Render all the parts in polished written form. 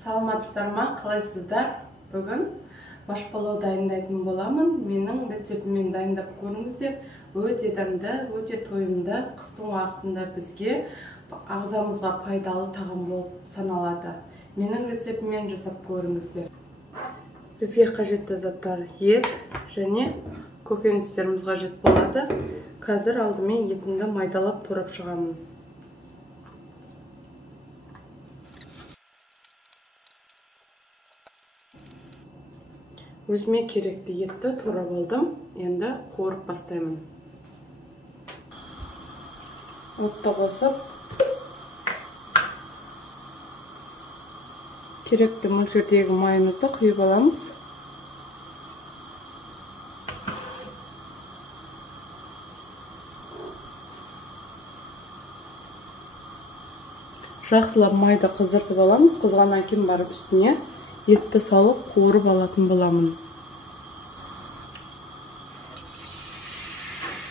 Саламатсыздар ма, қалайсыздар? Бүгін маш палау дайындайтын боламын. Менің рецептіммен дайындап көріңіздер. Өте дәмді, өте тойымды, қыстың уақытында бізге ағзамызға пайдалы тағам болып саналады. Менің рецептіммен жасап көріңіздер. Бізге қажетті заттар ет және көкөністеріміз қажет болады. Қазір алдымен етімді майдалап турап шығамын. Өзіме керекті етті турап алдым. Енді қуырып бастаймын. Отты қосып, керекті мөлшердегі майымызды құйып аламыз. Жақсылап майды қыздыртып аламыз. Қызғаннан кейін барып үстіне етті салып қуырып алатын боламын.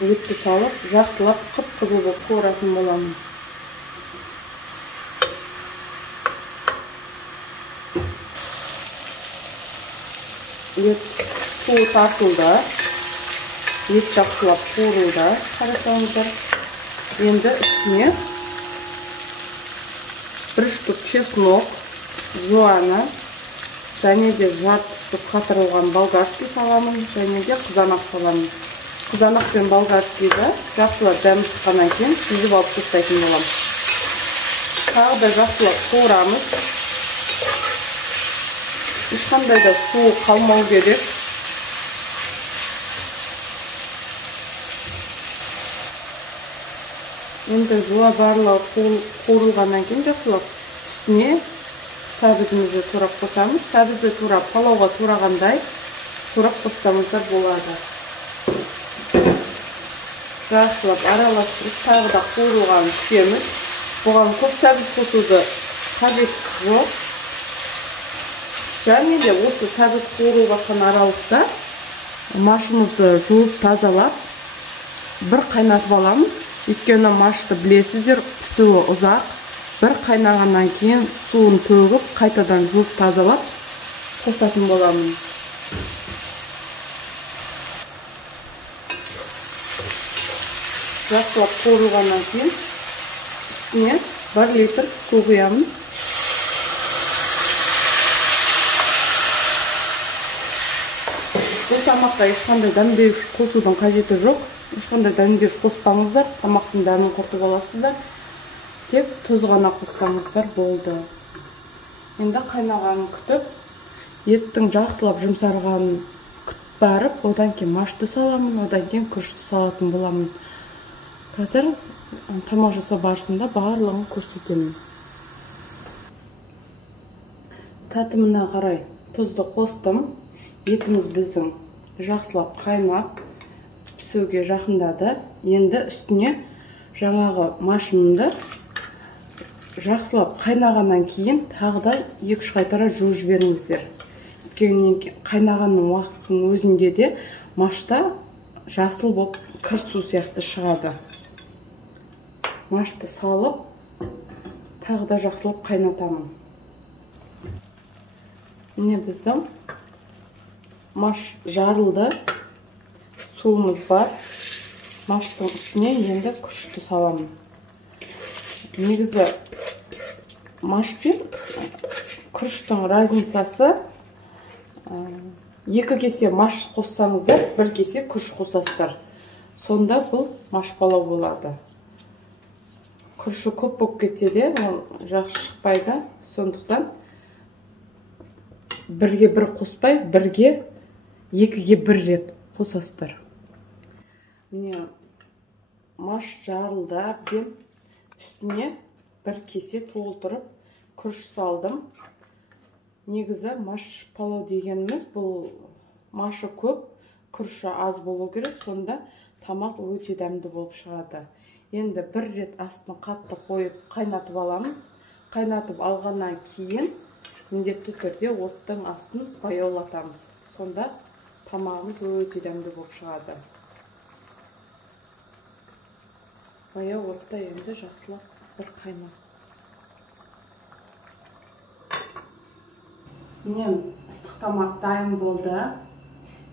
Етті салып, жақсылап қып-қызыл болып қуыратын боламын. Ет суы тартылды. Ет жақсылап қуырылды. Қарасаңыздар. Енді үстіне бір штук чеснок, жуаны, және де жарты штук қатырылған болгарский саламын, және де қызанақ саламын. Қызанақ пен болгарскийді жақсылап дәмі шыққаннан кейін сүзіп алып тастайтын боламын. Тағы да жақсылап қуырамыз. Ешқандай да суы қалмау керек. Енді жуа барлығы қуырылғаннан кейін жақсылап үстіне сәбізімізді турап қосамыз. Сәбізді турап палауға турағандай турап қоссаңыздар болады. Жақсылап араластырып, тағы да қуырылғанын түсеміз. Бұған көп сәбіз қосуды қажет жоқ. Және де осы сәбіз қуырылып жатқан аралықта машымызды жуып тазалап бір қайнатып аламыз. Өйткені машты білесіздер, пісуі ұзақ. Бір қайнағаннан кейін суын төгіп, қайтадан жуып тазалап қосатын боламын. Жақсылап қуырылғаннан кейін үстіне 1 литр су құямын. Бұл тамаққа ешқандай дәмдеуіш қосудың қажеті жоқ. Ешқандай дәмдеуіш қоспаңыздар, тамақтың дәмін құртып аласыздар. Тек тұз ғана қоссаңыздар болды. Енді қайнағанын күтіп, еттің жақсылап жұмсарғанын күтіп барып, одан кейін машты саламын, одан кейін күрішті салатын боламын. Қазір тамақ жасау барысында барлығын көрсетемін. Татымына қарай тұзды қостым. Етіміз біздің жақсылап қайнап, пісуге жақындады. Енді үстіне жаңағы машымды жақсылап қайнағаннан кейін тағы да 2-3 қайтара жуып жіберіңіздер. Өйткені қайнағанның уақыттың өзінде де машта жасыл болып кір су сияқты шығады. Машты салып, тағы да жақсылап қайнатамын. Міне біздің маш жарылды. Суымыз бар. Маштың үстіне енді күрішті саламын. Негізі маш пен күріштің разницасы 2 кесе маш қоссаңыздар, 1 кесе күріш қосасыздар. Сонда бұл маш палау болады. Күріші көп болып кетсе де, ол жақсы шықпайды. Сондықтан 1-ге 1 қоспай, 1-ге 2-ге 1 рет қосасыздар. Міне маш жарылды әбден. Үстіне 1 кесе толтырып күріш салдым. Негізі маш палау дегеніміз бұл машы көп, күріші аз болу керек, сонда тамақ өте дәмді болып шығады. Енді 1 рет астын қатты қойып қайнатып аламыз. Қайнатып алғаннан кейін міндетті түрде оттың астын баяулатамыз. Сонда тамағымыз өте дәмді болып шығады. Баяу отта, енді жақсылап бір қайнасын. Міне ыстық тамақ дайын болды.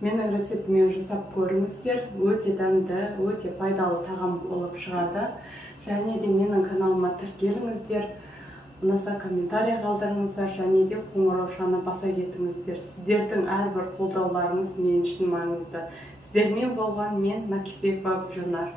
Менің рецептіммен жасап көріңіздер. Өте дәмді, өте пайдалы тағам болып шығады. Және де менің каналыма тіркеліңіздер. Ұнаса комментарий қалдырыңыздар, және де қоңыраушаны баса кетіңіздер. Сіздердің әрбір қолдауларыңыз мен үшін маңызды. Сіздермен болған мен Накипбекова Гүлжанар.